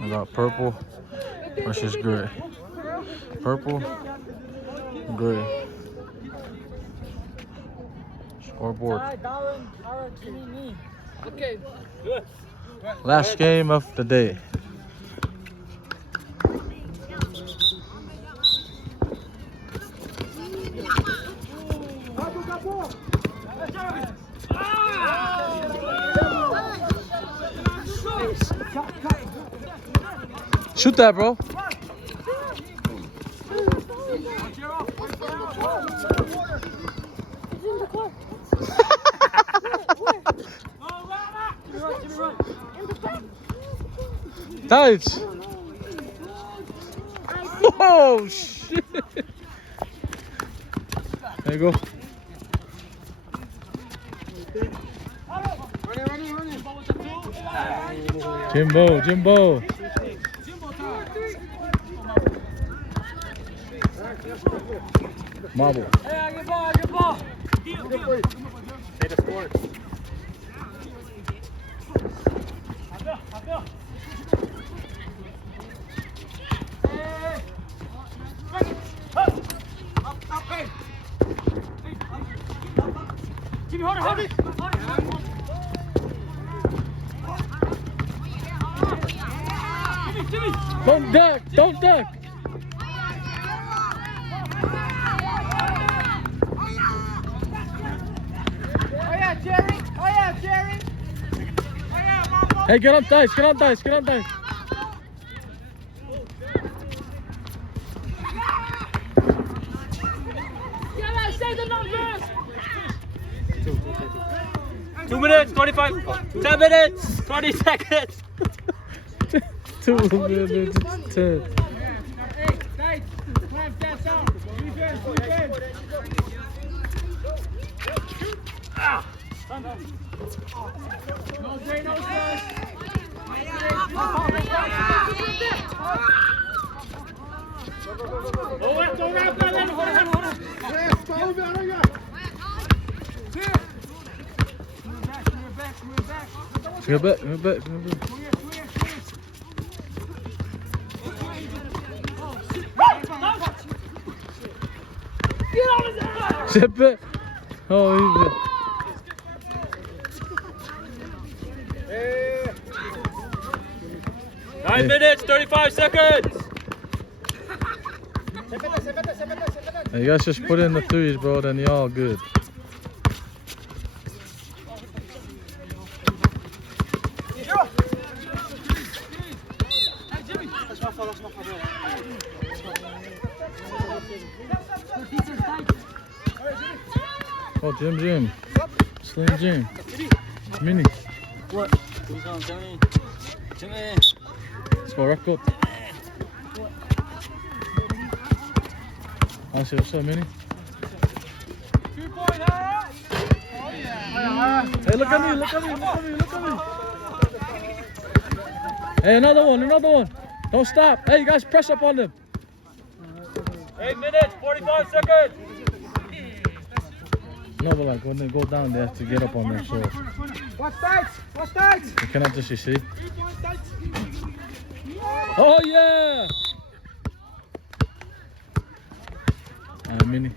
We got purple versus gray. Purple, gray. Scoreboard. Okay. Last game of the day. Shoot that, bro. Tight. Oh shit! There you go. Jimbo. Marble. Hey, good ball. Say the score. Jimmy, hold it. Jimmy. Don't duck. Jerry. Hey, get on dice. Say the numbers. 2 minutes, 25, 10 minutes, 20 seconds. 2 minutes 10. Go back. Zip it. Oh, easy. 9 minutes, 35 seconds. Hey, you guys just put in the threes, bro, then y'all good. Oh, Jim. Slim Jim. Mini. What? Jimmy. Let's go, rock up. I see what's up, Mini. 2 point, Hey, look at me. Hey, another one. Don't stop. Hey, you guys press up on them. 8 minutes, 45 seconds. No, but like when they go down, they have to get up on them. So Watch tight. they cannot just, you see. Oh yeah! Mini.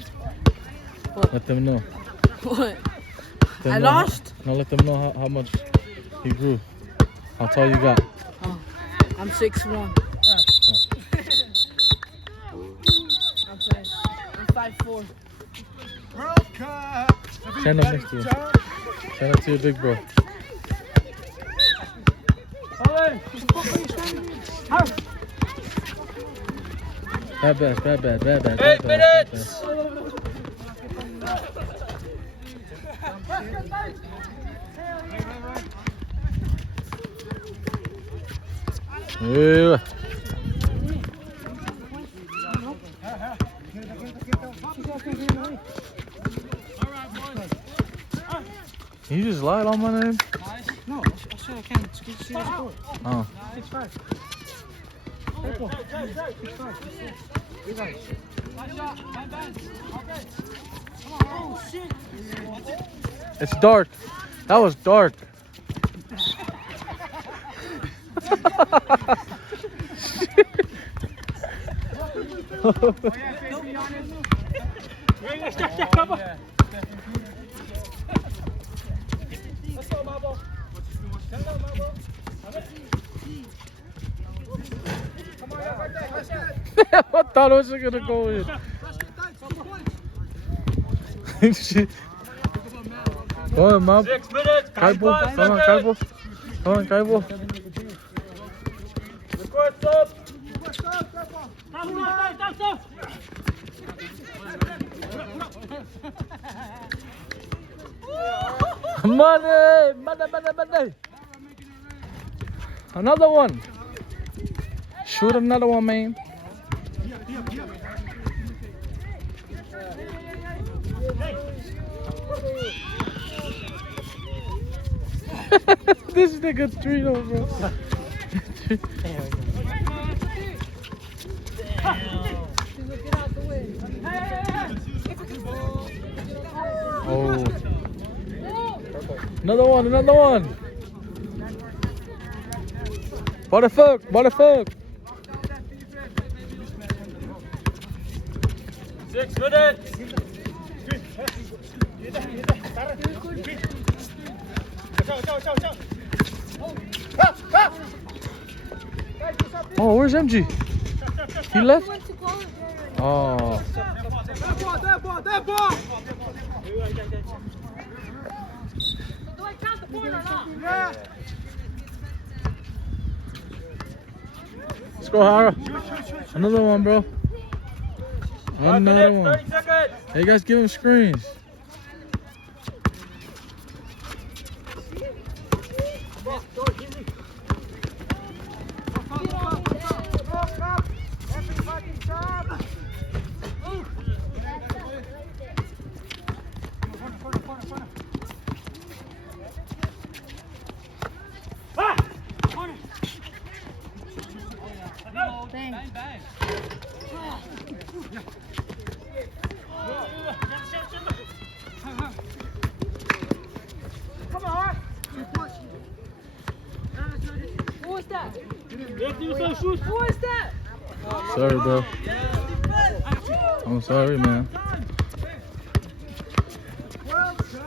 What? Let them know. What? I lost? No, let them know how much he grew. How tall you got. Oh, I'm 6'1". I'm saying I'm 5'4". World Cup. Stand up next to you. Stand up to your big bro. Bad. 8 minutes. Yeah. You just lied on my name? No, I said I can't see the score. Oh. 6'5". Oh shit! It's dark. That was dark. I thought it was gonna go in. Shit. Go on, Mom. 6 minutes. Kaibo. 25 Come on, seconds. Kaibo. Come on, Kaibo. The court's up. Money! Money! Another one. Shoot another one, man. This nigga 3-0, bro. Oh. Another one. What the fuck? 6 minutes. Oh, where's MG? He left? Oh. That ball. Yeah. Let's go, Hara. Another one, bro. 1 Another minute, one. 30 seconds. Hey, guys, give him screens. Who was that? Shoot. Who was that? Sorry, bro. I'm sorry, man.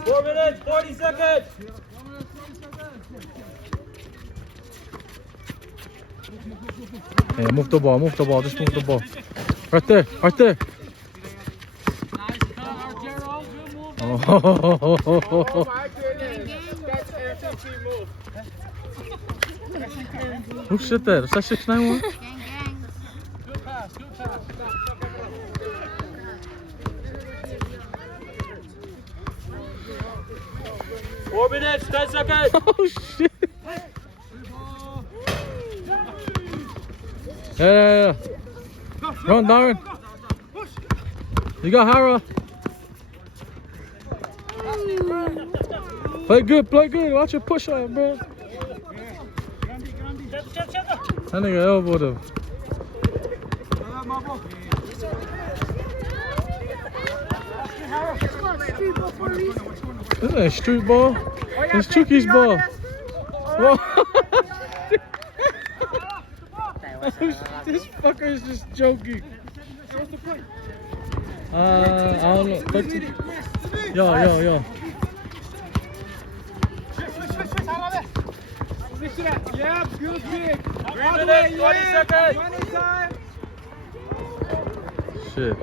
4 minutes, 40 seconds. Hey, move the ball. Just move the ball. Right there. Oh. Who shit that? Is that 691? Good pass. 4 minutes, 10 seconds. Oh shit. Yeah. Run, Darren. You got Hara. Play good. Watch your push on, bro. That nigga elbowed him. This ain't street ball. It's Chuukese's ball. This fucker is just joking. I don't know. Yo. Yeah, good kick. 3 minutes, 20 seconds. Shit.